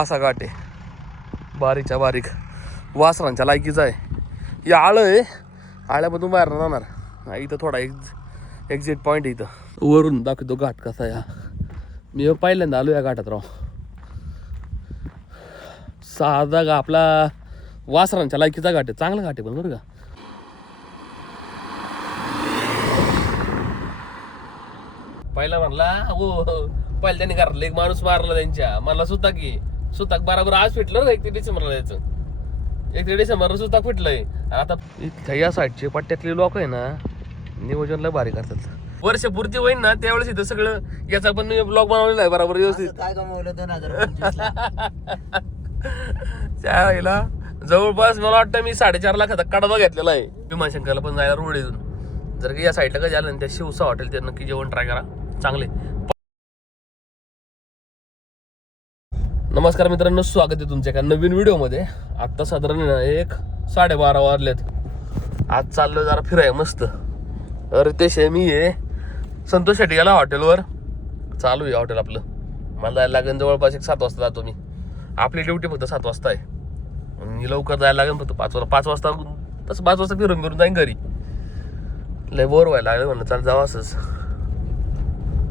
असा घाट आहे, बारीकच्या बारीक वासरांच्या लायकीचा आहे. हे आळं आहे, आळ्यामधून बाहेर जाणार. इथं थोडा एक्झिट पॉईंट आहे. इथं वरून दाखवतो घाट कसा आहे. मी पहिल्यांदा आलो या घाटात राव. साधा का आपला वासरांच्या लायकीचा घाट आहे, चांगला घाट आहे पण बरं का. पहिला म्हणला हो पहिला त्यांनी घरातला एक माणूस मारला त्यांच्या, मला सुद्धा की सुताक बरोबर आज फिटलं ना 31 डिसेंबरला जायचं. 31 डिसेंबरला सुताक फिटलंय. आता इथं या साईडचे पट्ट्यातले लोक आहे ना, नियोजनला भारी करतात. वर्षपूर्ती होईल ना त्यावेळेस इथं सगळं याचा पण ब्लॉग बनवलेला आहे बरोबर व्यवस्थित. काय कमवलं 2025 त्यावेळेला जवळपास मला वाटतं मी 4.5 लाखाचा कडबा घेतलेला आहे. भीमाशंकरला पण जायला रोड इथून. जर की या साईडला कधी आलं ना त्या शिवसा हॉटेल ते नक्की जेवण ट्राय करा, चांगले. नमस्कार मित्रांनो, स्वागत आहे तुमच्या एका नवीन व्हिडिओमध्ये. आत्ता साधारण 1:12 वाजलेत. आज चाललो जरा फिराय मस्त. रितेश आहे, मी आहे, संतोष शेट्टी गेला हॉटेलवर. चालू आहे हॉटेल आपलं. मला जायला लागेल जवळपास 7 वाजता जातो मी. आपली ड्युटी फक्त 7 वाजता आहे. मी लवकर जायला लागेल फक्त 5 वाजता. तसं 5 वाजता फिरून जाईन घरी. लय बोर व्हायला लागलं म्हणलं चाल जावं असंच.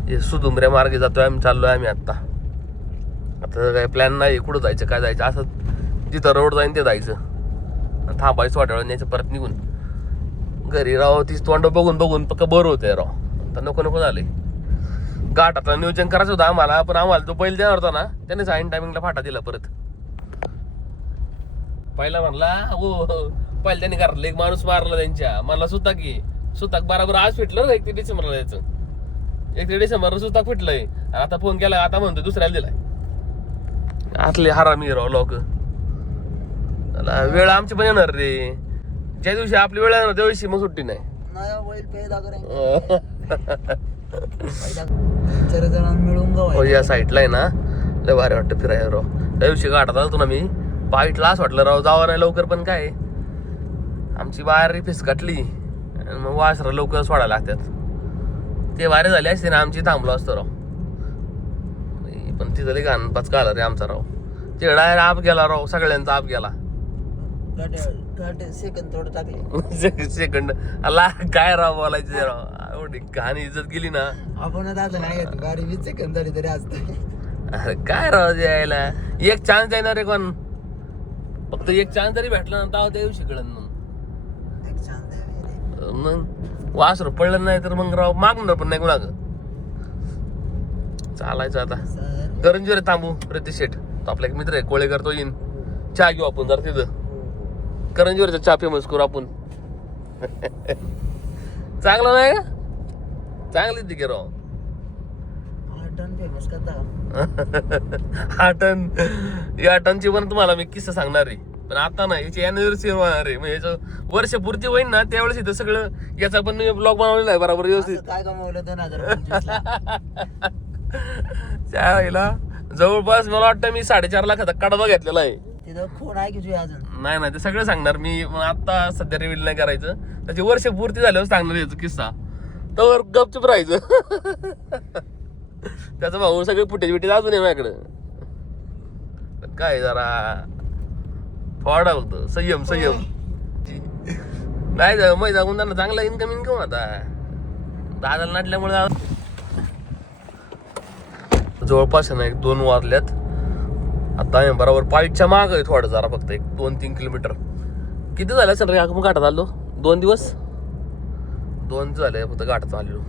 हे सुधुंबऱ्या मार्गे जातोय आम्ही, चाललोय आम्ही आत्ता. आता काही प्लॅन नाही कुठं जायचं काय जायचं, असं जिथं रोड जाईन ते जायचं. थांबायचं वाटायला न्यायचं परत निघून घरी. राव तीच तोंड बघून पक्का बरं होतंय राव. आता नको झाले. घाटातलं नियोजन करायचं होतं आम्हाला, पण आम्हाला तो बैल देणार होता ना, त्यानेच ऐन टायमिंगला फाटा दिला परत. पहिला म्हणला हो पहिला त्यांनी घरातला एक माणूस मारला त्यांच्या, मला सुद्धा की सुताक बरोबर आज फिटलं ना 31 डिसेंबरला जायचं. 31 डिसेंबरला सुताक फिटलंय. आता फोन केला, आता म्हणतो दुसऱ्याला दिलाय. आतले हरामी राव लोक. वेळ आमची पण येणार रे. ज्या दिवशी आपली वेळ येणार त्या दिवशी मग सुट्टी नाही. या साईडला आहे ना लय भारी वाटतं फिरायला राव. त्या दिवशी घाटात आलतो ना मी, पाईटला असं वाटलं राव जावं नाही लवकर, पण काय आमची बाहेर फिसकटली मग वासरा लवकर सोडायला लागतात. ते वारे झाले असते ना आमची, थांबलो असतो राव. पण तिथं लई घाण पचका आला रे आमचा राव. ते डायरेक्ट आप गेला राव, सगळ्यांचा आप गेला. सेकंद थोडं टाकले सेकंड अला काय राव बोलायचं राव. एवढी घाण इज्जत गेली ना. आपण नाही गाडी 20 सेकंद झाली तरी आज. अरे काय राव द्यायला एक चान्स देणार रे कोण. फक्त एक चान्स जरी भेटला ना त्या दिवशी कळन. मग वासरू पडलं नाही तर मग राव मागणार पण नाही कोणाक. चालायचं आता करंजीवर थांबू. रितेश शेठ तो आपला एक मित्र आहे कोळेकर, तो येईन. चहा घेऊ आपण जर तिथं करंजीवरचा चहा फेमस करू आपण. चांगला नाही का, चांगली दिखे राव. 8 टन या टनची पण तुम्हाला मी किस्सा सांगणार आहे, पण आता नाही. याची अॅनिव्हर्सरी होणार आहे, म्हणजे याचं वर्षपूर्ती होईल ना त्यावेळेस इथं सगळं याचा पण ब्लॉग बनवलेला आहे बरोबर व्यवस्थित. काय कमवलं 2025 त्यावेळेला जवळपास मला वाटतं मी 4.5 लाखाचा कडबा घेतलेला आहे. तिथं खूण आहे की अजून नाही ते सगळं सांगणार मी. आता सध्या रिव्हील नाही करायचं. त्याची वर्षपूर्ती झाल्यावर सांगणार याचा किस्सा. तर गपचूप राहायचं. त्याचा भाऊ सगळे फुटेज बिटेज अजून आहे माझ्याकडं. काय जरा फॉडा होतं. संयम नाही मै जाऊन त्यांना चांगला इन्कम आता दादाला नाटल्यामुळे. जवळपास ना 1-2 वाजल्यात. आता आम्ही बरोबर पाईटच्या माग आहे थोडं जरा, फक्त 1-2-3 किलोमीटर. किती झालं असेल रे मग घाटात आलो? 2 दिवस 2 झाले फक्त घाटात आलेलो.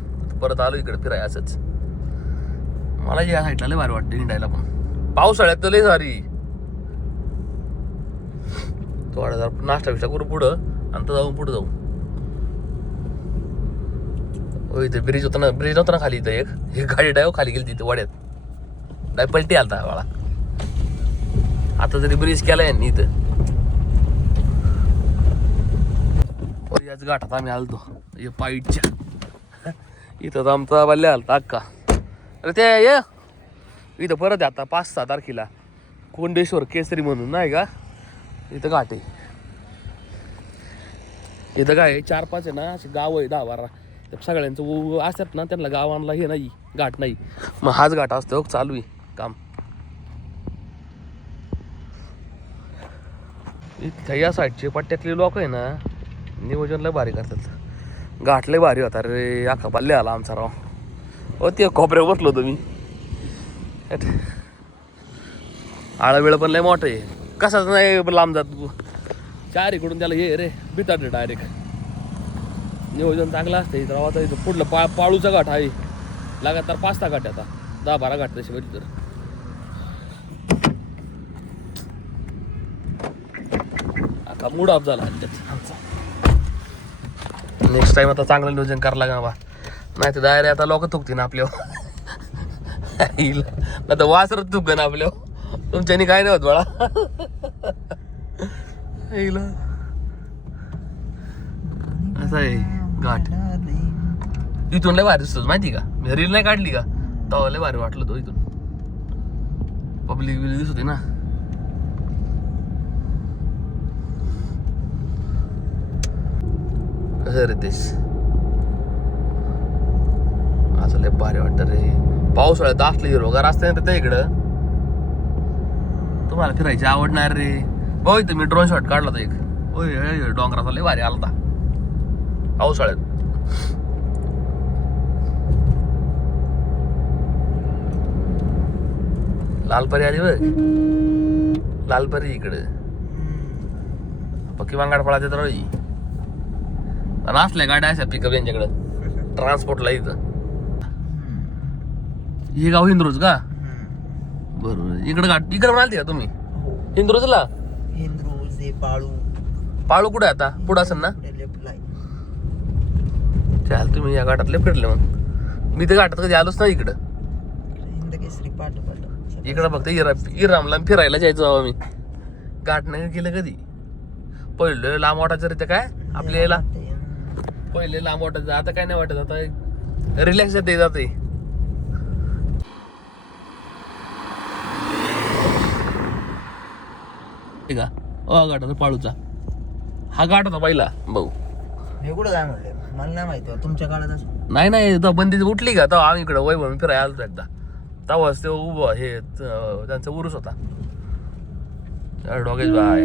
परत आलो इकडे फिराय असंच. मला या साईडला लय भारी वाटतं हिंडायला, पण पावसाळ्यात तर लय भारी. थोडा जरा नाश्ता बिष्टा करू पुढं आणि तर जाऊन पुढं जाऊ. हो इथे ब्रिज होता ना खाली. इथं एक गाडी डायव खाली गेली तिथे वाड्यात. डाय पलटी आलता बाळा. आता तरी ब्रिज केलाय इथं. याच घाटात आम्ही आलतो पाईटच्या. इथं तर आमचा बाल्ल्या आलता अक्का. अरे ते ये इथं परत आता 5-6 तारखेला कोंडेश्वर केसरी म्हणून नाही का, इथं घाट आहे. इथं काय 4-5 आहे ना असे गाव आहे, 10-12. सगळ्यांचं असतात ना, त्यांना गावांना हे नाही घाट नाही. मग हाच घाट असतो चालू आहे काम. इथं या साईडचे पट्ट्यातले लोक आहे ना नियोजन लय भारी करतात. घाट लय भारी होता रे, अख्खा पल्ले आला आमचा राव. हो ते कोपऱ्यावर बसलो तुम्ही. आळा वेळ पण लय मोठं आहे, कसाच नाही लांब जात. चार इकडून त्याला हे रे बिताड डायरेक्ट. नियोजन चांगलं असतं इथं राव. आता इथं पुढलं पाळूचा घाट आहे, लगातार 5-6 घाट आता, 10-12 घाट तसे बघितलं तर. आता मूड ऑफ झाला आमचा. नेक्स्ट टाइम आता चांगलं नियोजन करायला लागेल बा, नाही तर डायरेक्ट आता लोक थुकतील ना आपल्यावर. नाही तर वासरच थुक ना आपल्यावर. तुमच्यानी काय नाही होत बाळा. असं आहे घाट. इथून लय भारी दिसतो माहिती का, मी रील नाही काढली का तेव्हा लय भारी वाटलं तो. इथून पब्लिक बिल दिसत होती ना. कसं रे तेच असं लय भारी वाटतं रे. पावसाळ्यात असलं हिरोगार असते ना त्या इकडं. तुम्हाला फिरायची आवडणार रे. बघ इथं मी ड्रोन शॉट काढला होता एक. होय डोंगराचा लय भारी आला होता पावसाळ्यात. लालपरी आली बघ, लालपरी इकडे पक्की वांगाड फळा देत राही. असल्या गाड्या अशा पिकअप यांच्याकडं ट्रान्सपोर्टला. इथं हे गाव हिंद्रोज का? बरोबर. इकडे म्हणालते का तुम्ही हिंद्रोजला? हिंद्रोज पाळू. पाळू कुठे आता? पुढं असेल ना. चाल तुम्ही या घाटातले फिरले मग. मी ते घाटात कधी आलोच नाही इकडं. इकडं फक्त इरामला फिरायला जायचो बाबा मी. घाट नाही गेलं कधी. पहिलं लांब वाटायचं रे ते काय आपल्या याला. पहिले लांब वाटायचं, आता काय नाही वाटत. आता रिलॅक्स येते जाते. का घाटाचा पाळूचा हा घाट होता पहिला भाऊ. हे कुठं काय म्हणले मला नाही माहिती, तुमच्या काळात असं. नाही बंदी उठली का तेव्हा आम्ही इकडं वैभव फिरायला आलो एकदा. तेव्हाच ते उभं हे त्यांचा उरूस होता. डॉगेज बाय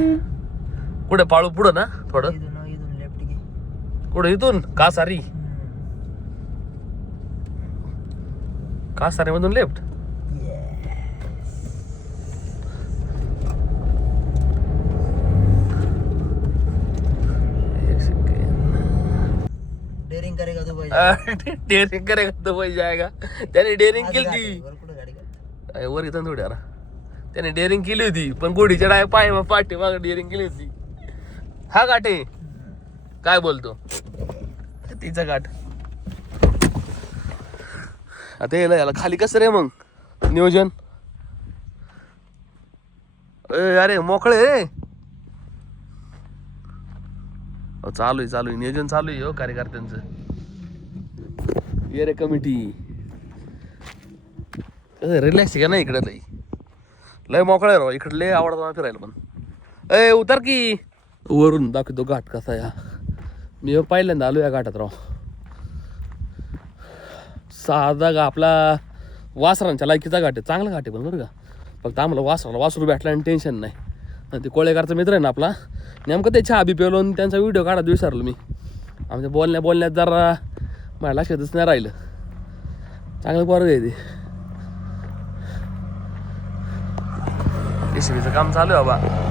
कुठे पाळू पुढं ना थोडं. इथून लेफ्ट घे. कुठं इथून कासारी मधून लेफ्ट. डेअरिंग करेगा तो डेअरिंग करेगा तो पाहिजे जाएगा. त्याने डेअरिंग केली ती वर इथं थोडी. अरे त्याने डेअरिंग केली होती पण गोडीच्या डाय पाठी माग डेअरिंग केली होती. हा घाट आहे काय बोलतो तिचा घाट. आता याला खाली कसं रे मग नियोजन. अरे मोकळे रे. चालू आहे नियोजन चालू आहे हो कार्यकर्त्यांचं. ये रे कमिटी रिलॅक्स का नाही इकडे लय मोकळं राव. इकडे लय आवडतं मला फिरायला पण. उतर की वरून दाखवतो घाट कसा या. मी पहिल्यांदा आलो या घाटात राव. साधा आपला वासरांच्या लायकीचा घाट आहे. चांगला घाट आहे पण बरं का. फक्त आम्हाला वासरू भेटला आणि टेन्शन नाही. आणि ते कोळेकरचा मित्र आहे ना आपला, नेमकं ते चहा बी पेलो आणि त्यांचा व्हिडिओ काढत विसरलो मी. आमच्या बोलण्यात जरा माझ्या लक्षातच नाही राहिलं. चांगलं पोरं आहे ते. जेसीबीचं काम चालू आहे बाबा.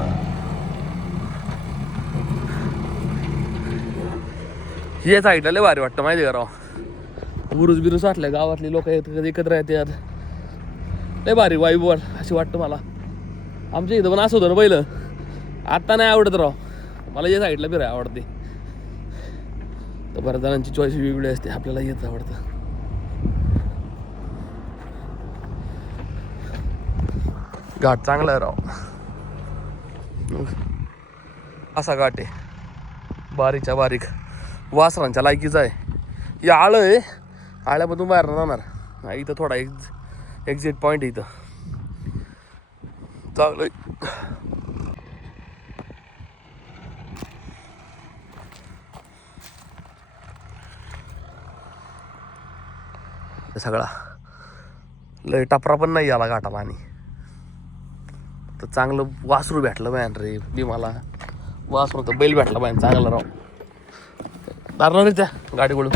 हे साईडला लय भारी वाटतं माहिती का राव. बिरुस वाटल्या गावातले लोक एकत्र येतात. लय भारी वाईबवर अशी वाटतं मला. आमच्या इथं पण असं होतं ना पहिलं. आत्ता नाही आवडत राव मला. या साईडला फिरायला आवडते. तर बऱ्याच जणांची चॉईस वेगळी असते. आपल्याला येत आवडतं. घाट चांगला आहे राव. असा घाट आहे बारीकच्या बारीक. वासरांच्या लायकीचा आहे. हे आळं आहे. आळ्यामधून बाहेर जाणार. इथं थोडा एक्झिट पॉईंट आहे इथं. चांगलं सगळा लय टपरा पण नाही आला घाटाला. आणि तर चांगलं वासरू भेटलं मॅन रे मी मला. वास होतं बैल भेटला पाहिजे चांगला राव दारणार त्या गाडी वळून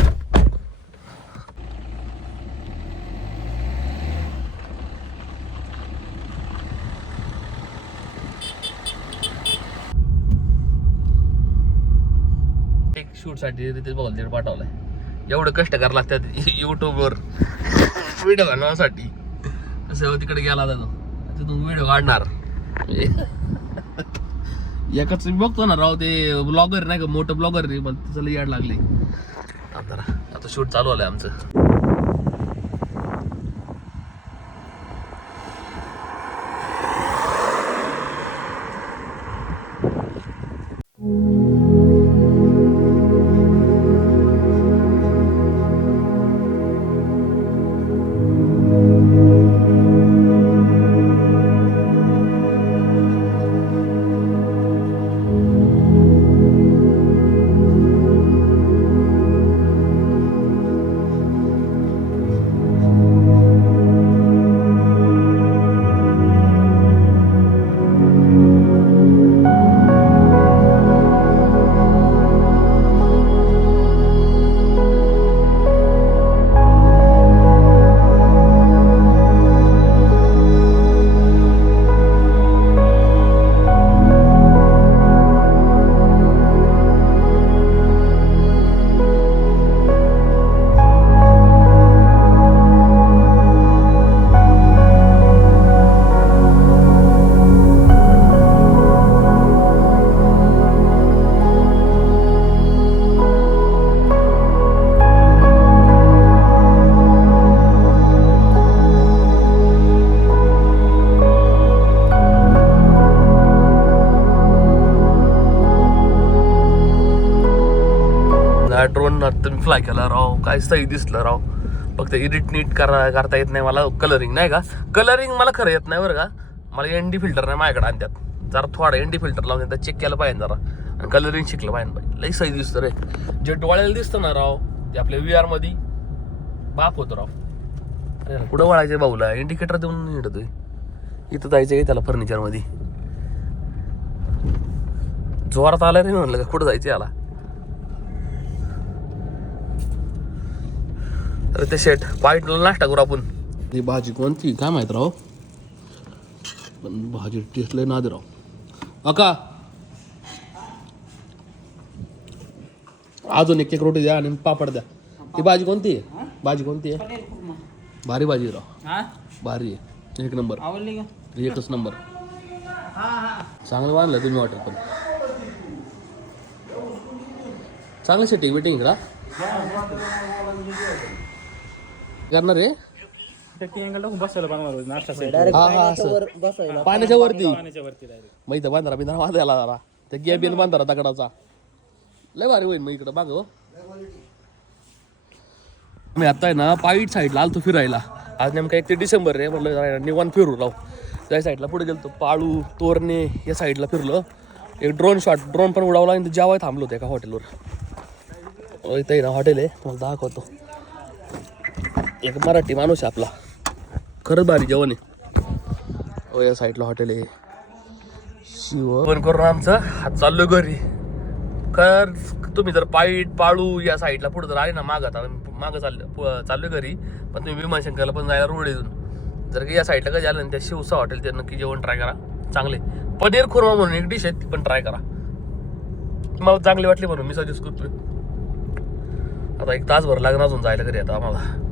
एक शूट साठी रितेश भाऊ तिकडे पाठवलाय एवढं कष्ट करावं लागतात युट्यूबवर व्हिडिओ बनवण्यासाठी असं तिकडे गेला जातो तिथून व्हिडिओ काढणार एकाच बघतो ना राव ते ब्लॉगर नाही का मोठं ब्लॉगर रे पण त्याला याड लागले आता शूट चालू आलंय आमचं ड्रोन आता मी फ्लाय केला राव काय सही दिसलं राव फक्त एडिट नीट करता येत नाही मला कलरिंग नाही का कलरिंग मला खरं येत नाही बरं का मला एनडी फिल्टर नाही माझ्याकडे आणतात जरा थोडा एनडी फिल्टर लावून एकदा चेक केलं पाहिजे जरा आणि कलरिंग शिकलं पाहिजे लई सही दिसतं रे जे डोळ्याला दिसतं ना राव ते आपल्या VR मध्ये बाप होतो राव अरे कुठं वळायचंय भाऊला इंडिकेटर देऊन हिंडतोय इथं जायचंय त्याला फर्निचर मध्ये जोरात आला रे म्हणलं का कुठं जायचं याला अरे ते शेट वाईट नाश्ता करू आपण ही भाजी कोणती काय माहित राव पण भाजी टेस्ट लय नाद राव अका अजून एक रोटी द्या आणि पापड द्या ही भाजी कोणती आहे भाजी कोणती आहे भारी भाजी राव भारी आहे एक नंबर आवडली का एकच नंबर चांगलं बांधलं तुम्ही हॉटेल पण चांगलं सेटिंग बिटिंग का करणार रे पाण्याच्या वरती माहिती बांधारा बिंधारा बांधायला जरा त्या गॅबियन बांधारा दगडाचा लय भारी होईल मग इकडं माग मी आता आहे ना पाईट साईडला आलतो फिरायला आज नेमका 1 डिसेंबर रे म्हटलं निवांत फिरू राव त्या साईडला पुढे गेलो पाळू तोरणे या साईडला फिरलो एक ड्रोन पण उडावला आणि जेवाय थांबलो होते एका हॉटेलवर इथं ना हॉटेल आहे मला दाखवतो एक मराठी माणूस आहे आपला खरंच भारी जेवण आहे या साईडला हॉटेल आहे शिव फोन करून आमचं हात चाललो घरी खर तुम्ही जर पाईट पाळू या साईडला पुढे जर आले ना मागं चाललोय घरी पण तुम्ही भीमाशंकरला पण जायला रोड येऊन जर या साईडला कधी आलं ना त्या शिवसा हॉटेल ते नक्की जेवण ट्राय करा चांगले पनीर खुर्मा म्हणून एक डिश आहे ती पण ट्राय करा मला चांगली वाटली म्हणून मी सजेस्ट करतोय आता 1 तासभर लागणार अजून जायला घरी आता आम्हाला